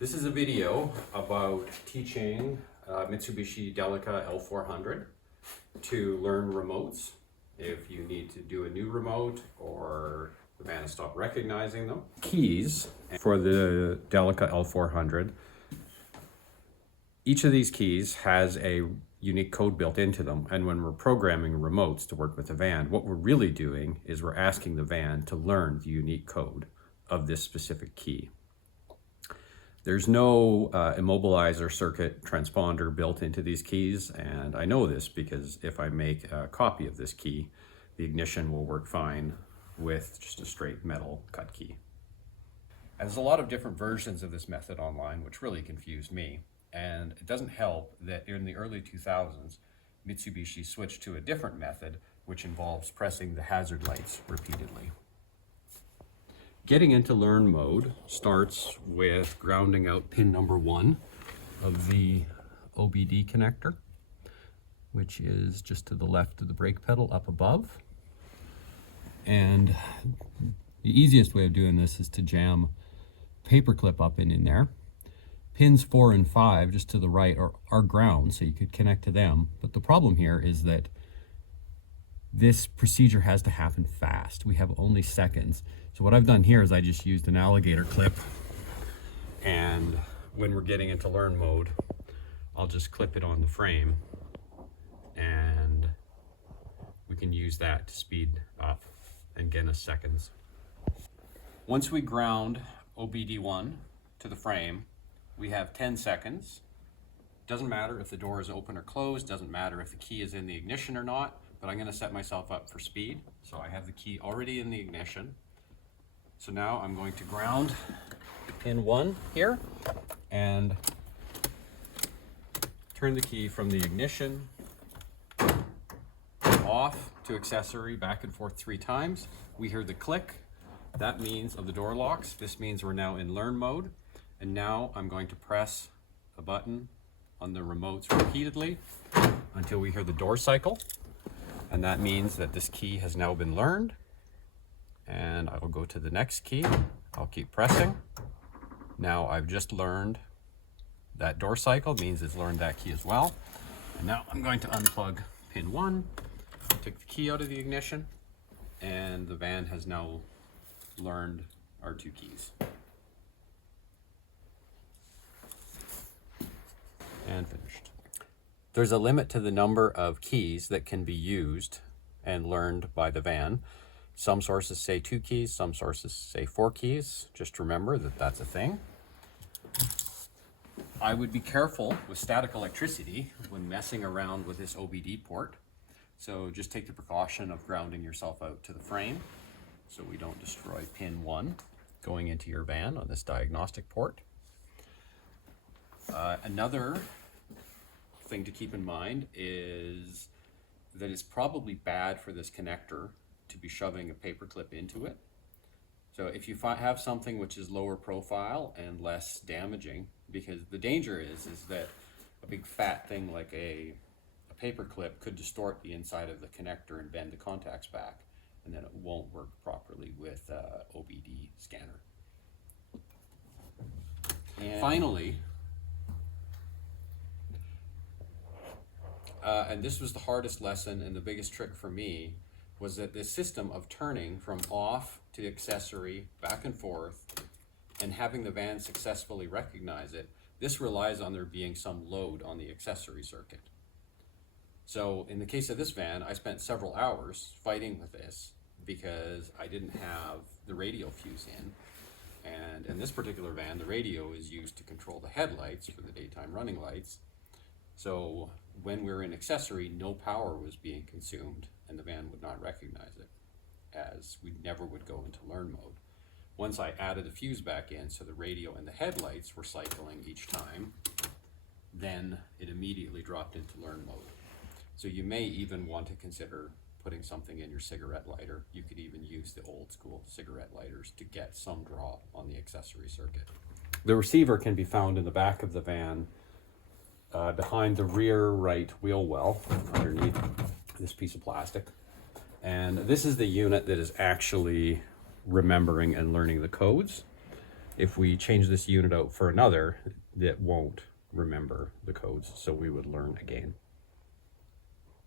This is a video about teaching Mitsubishi Delica L400 to learn remotes. If you need to do a new remote or the van has stopped recognizing them. Keys for the Delica L400. Each of these keys has a unique code built into them, and when we're programming remotes to work with the van, what we're really doing is we're asking the van to learn the unique code of this specific key. There's no immobilizer circuit transponder built into these keys, and I know this because if I make a copy of this key, the ignition will work fine with just a straight metal cut key. And there's a lot of different versions of this method online, which really confused me, and it doesn't help that in the early 2000s, Mitsubishi switched to a different method, which involves pressing the hazard lights repeatedly. Getting into learn mode starts with grounding out pin number 1 of the OBD connector, which is just to the left of the brake pedal up above. And the easiest way of doing this is to jam paper clip up in there. Pins 4 and 5 just to the right are ground, so you could connect to them. But the problem here is that this procedure has to happen fast. We have only seconds. So what I've done here is I just used an alligator clip, and when we're getting into learn mode, I'll just clip it on the frame and we can use that to speed up and get us seconds. Once we ground OBD1 to the frame, we have 10 seconds. Doesn't matter if the door is open or closed, doesn't matter if the key is in the ignition or not, but I'm going to set myself up for speed. So I have the key already in the ignition. So now I'm going to ground pin 1 here and turn the key from the ignition off to accessory back and forth 3 times. We hear the click. That means of the door locks. This means we're now in learn mode. And now I'm going to press a button on the remotes repeatedly until we hear the door cycle. And that means that this key has now been learned. And I will go to the next key. I'll keep pressing. Now I've just learned that door cycle, means it's learned that key as well. And now I'm going to unplug pin 1, take the key out of the ignition, and the van has now learned our 2 keys. And finished. There's a limit to the number of keys that can be used and learned by the van. Some sources say 2 keys, some sources say 4 keys. Just remember that that's a thing. I would be careful with static electricity when messing around with this OBD port. So just take the precaution of grounding yourself out to the frame so we don't destroy pin 1 going into your van on this diagnostic port. Another thing to keep in mind is that it's probably bad for this connector to be shoving a paper clip into it. So if you have something which is lower profile and less damaging, because the danger is that a big fat thing like a paper clip could distort the inside of the connector and bend the contacts back, and then it won't work properly with OBD scanner. And finally, and this was the hardest lesson and the biggest trick for me, was that this system of turning from off to accessory back and forth and having the van successfully recognize it, this relies on there being some load on the accessory circuit. So in the case of this van, I spent several hours fighting with this because I didn't have the radio fuse in. And in this particular van, the radio is used to control the headlights for the daytime running lights. So when we're in accessory, no power was being consumed and the van would not recognize it, as we never would go into learn mode. Once I added a fuse back in, so the radio and the headlights were cycling each time, then it immediately dropped into learn mode. So you may even want to consider putting something in your cigarette lighter. You could even use the old school cigarette lighters to get some draw on the accessory circuit. The receiver can be found in the back of the van behind the rear right wheel well underneath this piece of plastic. And this is the unit that is actually remembering and learning the codes. If we change this unit out for another, that won't remember the codes, so we would learn again.